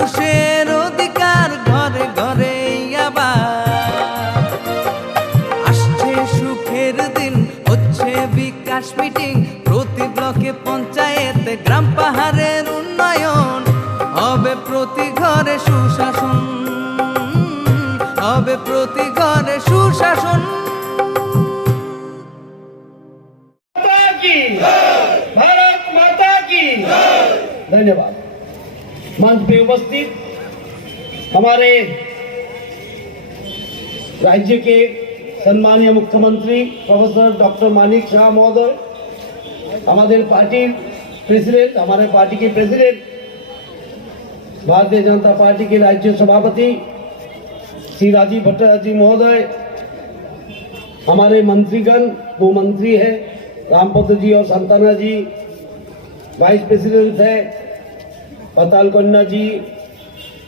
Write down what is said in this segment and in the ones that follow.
মানুষের অধিকার ঘরে ঘরে আবার আসছে সুখের দিন, হচ্ছে বিকাশ মিটিং, প্রতি ব্লকে পঞ্চায়েতে গ্রাম পাহাড়ের উন্নয়ন, হবে প্রতি ঘরে সুশাসন, হবে প্রতি ঘরে সুশাসন। भारत माता की धन्यवाद। मंच पे उपस्थित हमारे राज्य के सम्मानीय मुख्यमंत्री प्रोफेसर डॉक्टर मानिक शाह महोदय, हमारे पार्टी प्रेसिडेंट, हमारे पार्टी के प्रेसिडेंट, भारतीय जनता पार्टी के राज्य सभापति श्री राजीव भट्टाचार्य जी महोदय, हमारे मंत्रीगण, दो मंत्री है रामपत्र जी और संताना जी, वाइस प्रेसिडेंट है पताल कन्या जी,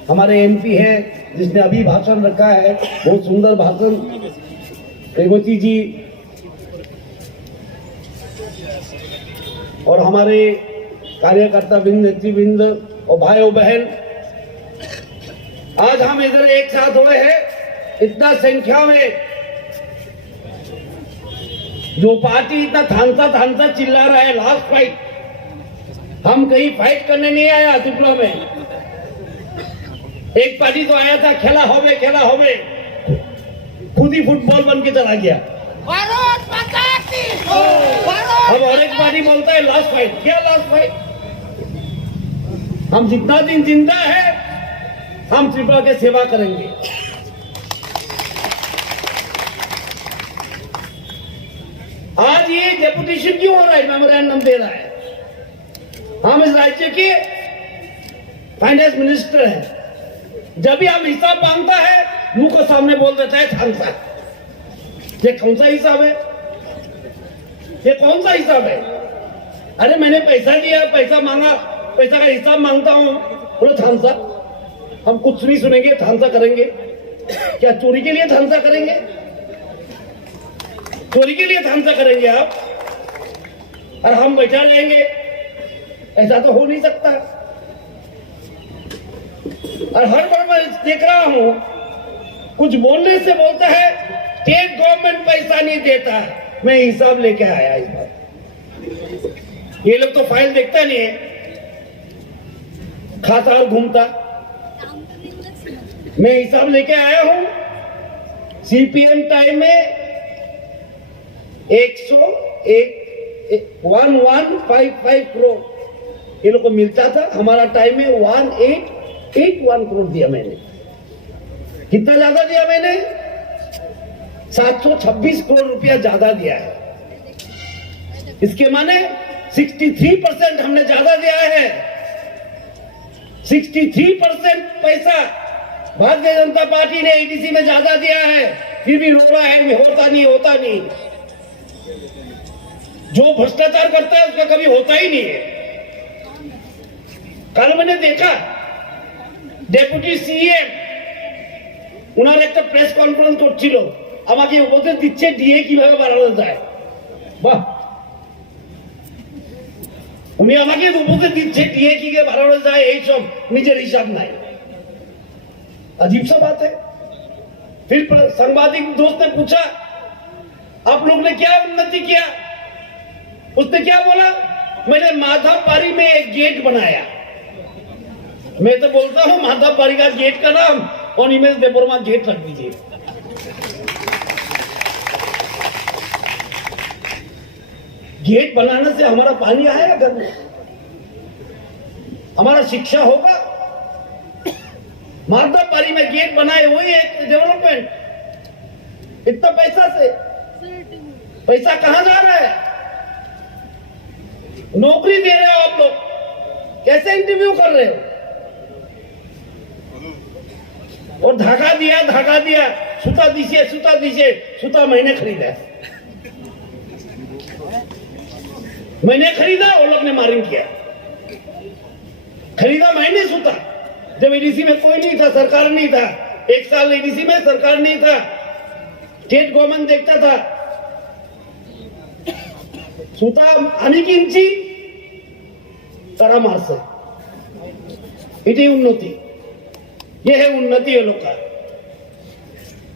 हमारे एमपी है जिसने अभी भाषण रखा है, बहुत सुंदर भाषण, रेवती जी, और हमारे कार्यकर्ता बिंद, नेतृवृंद और भाई और बहन, आज हम इधर एक साथ हुए हैं इतना संख्या में। जो पार्टी इतना थानसा चिल्ला रहा है लास्ट फाइट, हम कहीं फाइट करने नहीं आया त्रिपुरा में। एक पार्टी तो आया था खेला होवे, खुद ही फुटबॉल बन के चला गया। अब और एक पार्टी बोलता है लास्ट फाइट। क्या लास्ट फाइट? हम जितना दिन जिंदा है हम त्रिपुरा के सेवा करेंगे। आज ये डेपुटेशन क्यों हो रहा है, मेमोरेंडम दे रहा है? हम इस राज्य के फाइनेंस मिनिस्टर हैं, जब भी हम हिसाब मांगता है मुंह को सामने बोल देता है थानसा। ये कौन सा हिसाब है? ये कौन सा हिसाब है? अरे मैंने पैसा दिया, पैसा मांगा, पैसा का हिसाब मांगता हूं, बोलो थानसा। हम कुछ नहीं सुनेंगे, थानसा करेंगे। क्या चोरी के लिए थानसा करेंगे? चोरी के लिए थानसा करेंगे आप? और हम बैठा रहेंगे? ऐसा तो हो नहीं सकता। और हर बार मैं देख रहा हूं कुछ बोलने से बोलता है स्टेट गवर्नमेंट पैसा नहीं देता, मैं हिसाब लेके आया इस बार। ये लोग तो फाइल देखता नहीं है, खाता और घूमता। मैं हिसाब लेके आया हूं। सीपीएम टाइम में 1155 करोड़ ये लोग को मिलता था, हमारा टाइम में 1881 करोड़ दिया मैंने। कितना ज्यादा दिया मैंने? 726 करोड़ रुपया ज्यादा दिया है। इसके माने 63% हमने ज्यादा दिया है। 63% पैसा भारतीय जनता पार्टी ने एडीसी में ज्यादा दिया है, फिर भी रो रहा है होता नहीं। जो भ्रष्टाचार करता है उसका कभी होता ही नहीं है। कल मैंने देखा डेपुटी सीएम उनार एक प्रेस कॉन्फ्रेंस করছিল, আমাকে উপদেশ দিচ্ছে ডিএ কিভাবে বাড়ানো যায়। বাহ, উনি আমাকে উপদেশ দিচ্ছে ডিএ কিভাবে বাড়ানো যায়, এই সব নিজের হিসাব নাই। अजीब सा बात है। फिर सांबादिक दोस्त ने पूछा आप लोग ने क्या उन्नति किया? उसने क्या बोला? मैंने माधवपारी में एक गेट बनाया। मैं तो बोलता हूं माधवपारी का गेट का नाम और इमेज देपुरमा गेट रख दीजिए। गेट बनाने से हमारा पानी आएगा घर में, हमारा शिक्षा होगा। माधवपारी में गेट बनाए, वही एक डेवलपमेंट। इतना पैसा से पैसा कहां जा रहा है? नौकरी दे रहे हो आप लोग, कैसे इंटरव्यू कर रहे हो? और धागा दिया, सूता दीजिए, सूता मैंने खरीदा, वो लोग ने मारिंग किया। खरीदा मैंने सूता, जब एडीसी में कोई नहीं था, सरकार नहीं था। एक साल एडीसी में सरकार नहीं था, स्टेट गवर्नमेंट देखता था। सूता आनी किंची तारा मारसे, এটাই উন্নতি। ये है उन्नति ये लोग का।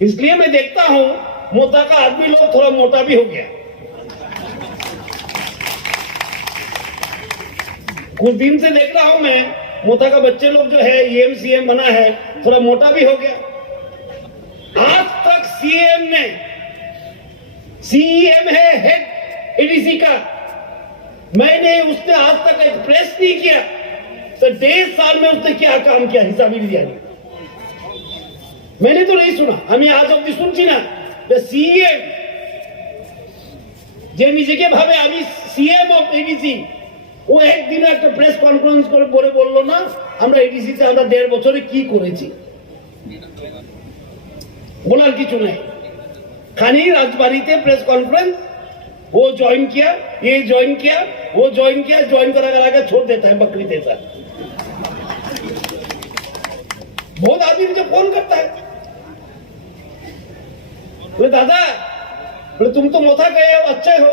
इसलिए मैं देखता हूं मोता का आदमी लोग थोड़ा मोटा भी हो गया। कुछ दिन से देख रहा हूं मैं मोता का बच्चे लोग जो है EM CM बना है थोड़ा मोटा भी हो गया। आज तक CEM है हेड ADC का, मैंने उसने आज तक एक्सप्रेस नहीं किया तो 1.5 साल में उसने क्या काम किया हिसाब ही दिया नहीं। मैंने तो नहीं सुना, हमें आज अब्दी सुनছি না CEM যে নিজেকে ভাবে আমি CM অফ ADC ও একদিন একটা প্রেস কনফারেন্স করে বললো না আমরা ADC তে আমরা 1.5 বছরে কি করেছি, বলার কিছু নাই। खानी राजबाड़ी प्रेस कॉन्फ्रेंस वो ज्वाइन किया, ये ज्वाइन किया, वो ज्वाइन किया, ज्वाइन करा के छोड़ देता है बकरी जैसा। बहुत आदमी मुझे फोन करता है, बोले दादा बोले तुम तो मोथा गए हो अच्छे हो।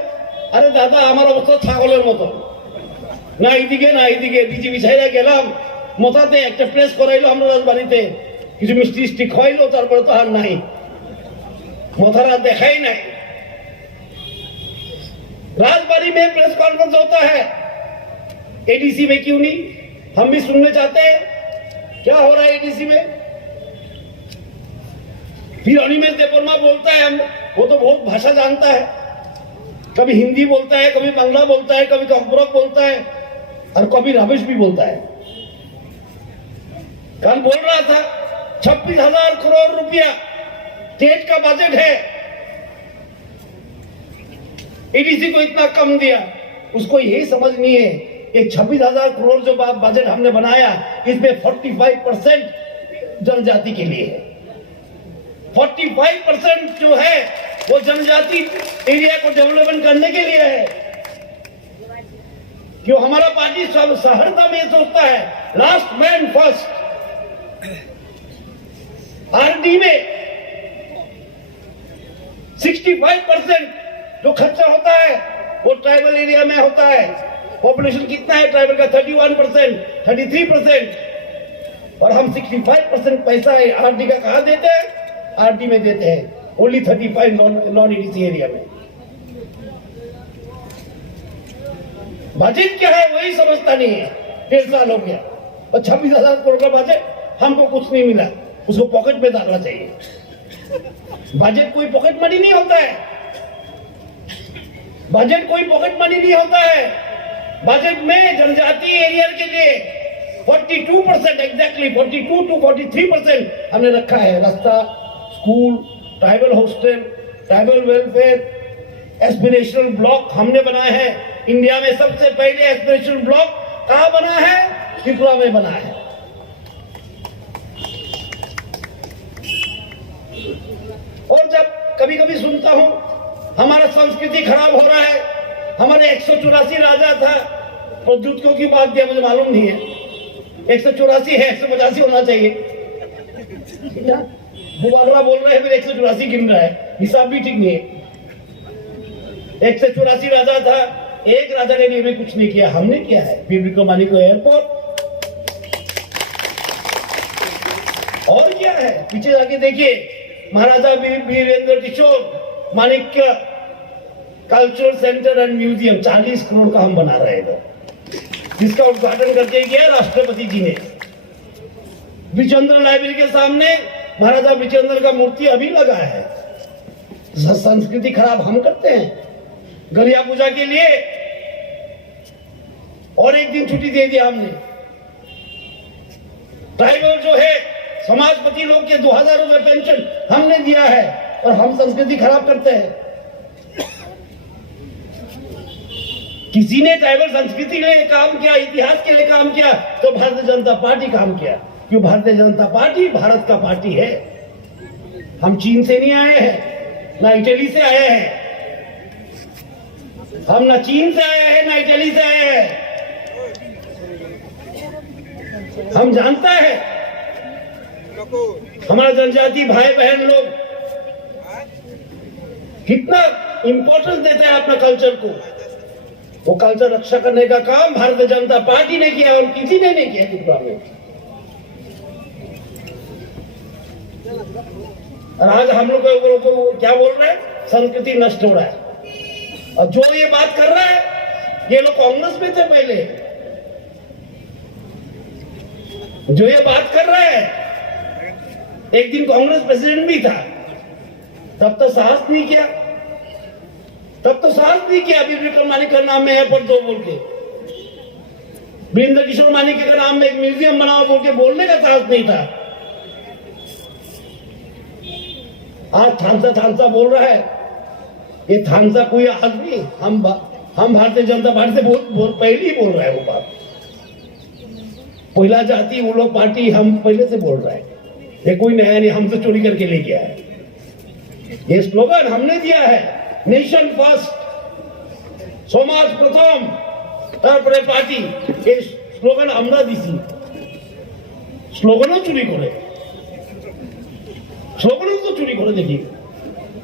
अरे दादा हमारा अवस्था ছাগলের মতো, না এইদিকে না এইদিকে বিজি বিছাইরা গেলাম মোথাতে একটা প্রেস করাইলো আমরা রাজবাড়িতে, কিছু মিষ্টি মিষ্টি খাইলো, তারপরে তো আর নাই, मोथरा देखा ही नहीं। राजबाड़ी में प्रेस कॉन्फ्रेंस होता है, ADC में क्यों नहीं? हम भी सुनने चाहते हैं क्या हो रहा है ADC में। फिर अनिमेश देववर्मा बोलता है, हम वो तो बहुत भाषा जानता है, कभी हिंदी बोलता है, कभी बांग्ला बोलता है, कभी कम्पुरक बोलता है और कभी रमेश भी बोलता है। कल बोल रहा था 26,000 करोड़ रुपया स्टेट का बजट है, ADC को इतना कम दिया। उसको यही समझ नहीं है कि 26,000 करोड़ जो बजट हमने बनाया इसमें 45% जनजाति के लिए है। 45% जो है वो जनजाति एरिया को डेवलपमेंट करने के लिए है। क्यों हमारा पार्टी सब सहरदा में सोचता है लास्ट मैन फर्स्ट। RD में 65% जो खर्चा होता है वो ट्राइबल एरिया में होता है। पॉपुलेशन कितना है ट्राइबल का? 31%, 33%, और हम 65% पैसा है RD का कहां देते हैं? RD में देते हैं, ओनली 35 नॉन ADC एरिया में। बजट क्या है वही समझता नहीं है। 1.5 साल हो गया और 26,000 करोड़ का बजट, हमको कुछ नहीं मिला, उसको पॉकेट में डालना चाहिए। बजट कोई पॉकेट मनी नहीं होता है, बजट कोई पॉकेट मनी नहीं होता है। बजट में जनजाति एरिया के लिए 42%, एग्जैक्टली 42 to 43% हमने रखा है। रास्ता, school, tribal hostel, tribal welfare, aspirational block हमने बनाए हैं। इंडिया में सबसे पहले एस्पिरेशनल ब्लॉक कहां बना है? त्रिपुरा में बना है। और जब कभी कभी सुनता हूं हमारा संस्कृति खराब हो रहा है, हमारे 184 राजा था, प्रद्युत्कों की बात दिया मुझे मालूम नहीं है, 184 है, 185 होना चाहिए। बुबागला बोल रहे हैं, फिर 184 गिन रहा है, हिसाब भी ठीक नहीं है। 184 राजा था, एक राजा के लिए भी कुछ नहीं किया, हमने किया है। बीबी को मानी को एयरपोर्ट, और क्या है पीछे जाके देखिए, Maharaja Virendra Kishore Manikya cultural centre and museum 40 crore का हम बना रहे थे, जिसका उद्घाटन करके गया राष्ट्रपति जी ने। विचंद्र लाइब्रेरी के सामने महाराजा विचंद्र का मूर्ति अभी लगा है। संस्कृति खराब हम करते हैं। गलिया पूजा के लिए और एक दिन छुट्टी दे दिया हमने। ट्राइबल जो है समाजपति लोग के 2000 रुपए पेंशन हमने दिया है, और हम संस्कृति खराब करते हैं। किसी ने ट्राइबल संस्कृति के लिए काम किया, इतिहास के लिए काम किया, तो भारतीय जनता पार्टी काम किया। क्यों? भारतीय जनता पार्टी भारत का पार्टी है। हम चीन से नहीं आए हैं, ना इटली से आए हैं, हम ना चीन से आए हैं ना इटली से आए हैं। हम जानता है हमारा जनजाति भाई बहन लोग कितना इंपॉर्टेंस देता है अपना कल्चर को। वो कल्चर रक्षा करने का काम भारतीय जनता पार्टी ने किया और किसी ने नहीं किया त्रिपुरा में। और आज हम लोग को क्या बोल रहे हैं, संस्कृति नष्ट हो रहा है। और जो ये बात कर रहा है, ये लोग कांग्रेस में थे पहले, जो ये बात कर रहा है एक दिन कांग्रेस प्रेसिडेंट भी था, तब तो साहस नहीं किया, अभी विक्रम मानिक का नाम में एयरपोर्ट दो बोल के, वीरेंद्र किशोर मानिक के नाम में एक म्यूजियम बनाओ बोल के बोलने का साहस नहीं था। आज थानसा बोल रहा है। ये थानसा कोई आदमी, हम भारतीय जनता पार्टी से पहले ही बोल रहा है वो बात। पहला जाति वो लोग पार्टी हम पहले से बोल रहे हैं, ये कोई नया नहीं, हमसे चोरी करके ले गया है। ये स्लोगन हमने दिया है, नेशन फर्स्ट, समाज प्रथम, তারপরে পার্টি, এই স্লোগান আমরা দিছি। স্লোগানও চুরি করে, স্লোগানও তো চুরি করে দেখি,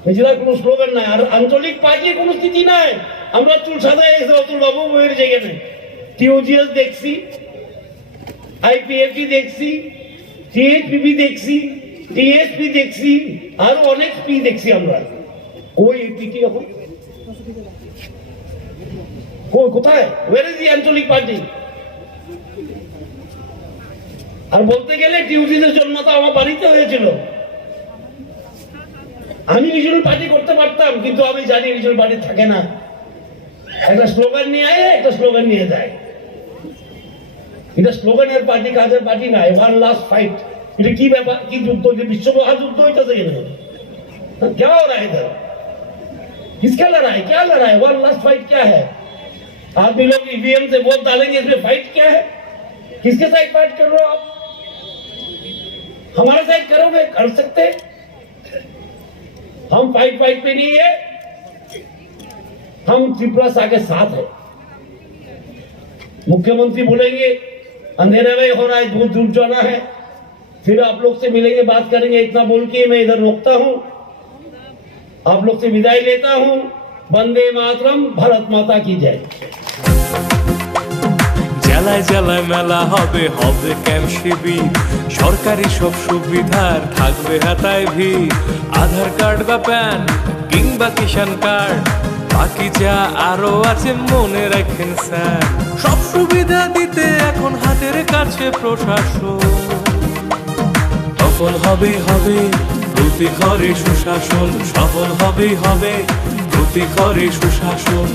নিজেরা কোনো স্লোগান নাই। আর আঞ্চলিক পার্টির কোনো স্থিতি নাই। আমরা চুল সাদায় এসে অতুল বাবু বইয়ের জায়গা নেই, টিওজিএস দেখছি, আইপিএফটি দেখছি, টিএসপিবি দেখছি, টিএসপি দেখছি, আরো অনেক পি দেখছি আমরা। কই এপিটি এখন কোথায়? ওয়ার ইজ দি আঞ্চলিক পার্টি? আর বলতে গেলে টিউজিদের জন্ম তো আমার বাড়িতে হয়েছিল। আমি রিজনাল পার্টি করতে পারতাম, কিন্তু আমি জানি রিজনাল পার্টি থাকে না, একটা স্লোগান নিয়ে আয়, একটা স্লোগান নিয়ে যায়। এটা স্লোগানের পার্টি, কাজের পার্টি না। ওয়ান লাস্ট ফাইট, এটা কি ব্যাপার, কি যুদ্ধ, যে বিশ্ব মহাযুদ্ধ হইতেছে এখানে? क्या हो रहा है इधर? किसका लड़ाई, क्या लड़ाई? वन लास्ट फाइट क्या है? आदमी लोग ईवीएम से वोट डालेंगे, इसमें फाइट क्या है? किसके साइड फाइट कर रहे हो आप? हमारे साइड करोगे, कर सकते? हम फाइट पे नहीं है, हम त्रिपुरा सा के साथ है। मुख्यमंत्री बोलेंगे अंधेरे में हो रहा है, दूर दूर जाना है, फिर आप लोग से मिलेंगे, बात करेंगे। इतना बोल के मैं इधर रोकता हूं, आप लोग से विदाई लेता हूं। वंदे मातरम, भारत माता की जय। জেলায় জেলায় মেলা হবে, হবে ক্যাম্প শিবির, সরকারি সব সুবিধার থাকবে হাতায় ভিড়। আধার কার্ড বা প্যান কিংবা কিষাণ কার্ড, বাকি যা আরো আছে মনে রাখেন স্যার। সব সুবিধা দিতে এখন হাতের কাছে প্রশাসন, তখন হবে প্রতি ঘরে সুশাসন, সফল হবে প্রতি ঘরে সুশাসন।